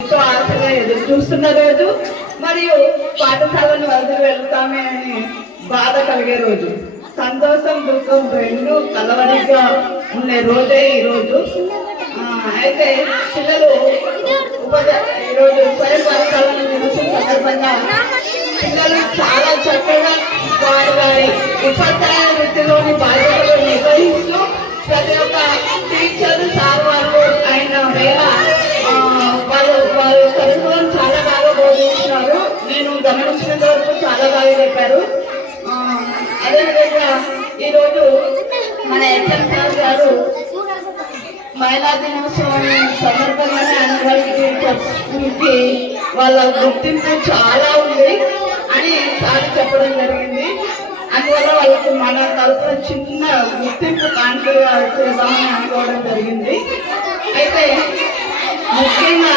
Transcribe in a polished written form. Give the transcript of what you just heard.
ఎంతో ఆశగా ఎదురు చూస్తున్న రోజు, మరియు పాఠశాలను వదిలి వెళ్తామే అని బాధ కలిగే రోజు. సంతోషం దుఃఖం రెండు కలవరిగా ఉండే రోజే ఈరోజు. అయితే పిల్లలు ఈరోజు స్వయం పాఠశాల దినోత్సవం సందర్భంగా పిల్లలు చాలా చక్కగా వారి వారి ఉపాధ్యాయ వృత్తిలోని బాధ్యతలు నిర్వహిస్తూ ప్రతి ఒక్క టీచర్ సార్ వాళ్ళు అయిన వేళ వాళ్ళు చదువుకోవడం చాలా బాగా బోధించినారు. నేను గమనించినంత వరకు చాలా బాగా చెప్పారు. అదేవిధంగా ఈరోజు మన హెచ్ఎం సార్ గారు మహిళా దినోత్సవం సందర్భంగానే అంగన్వాడీ వాళ్ళ గుర్తింపు చాలా ఉంది అని సార్ చెప్పడం జరిగింది. అందువల్ల వాళ్ళకు మన తరఫున చిన్న గుర్తింపు కానుకగా చేద్దామని అనుకోవడం జరిగింది. అయితే ముఖ్యంగా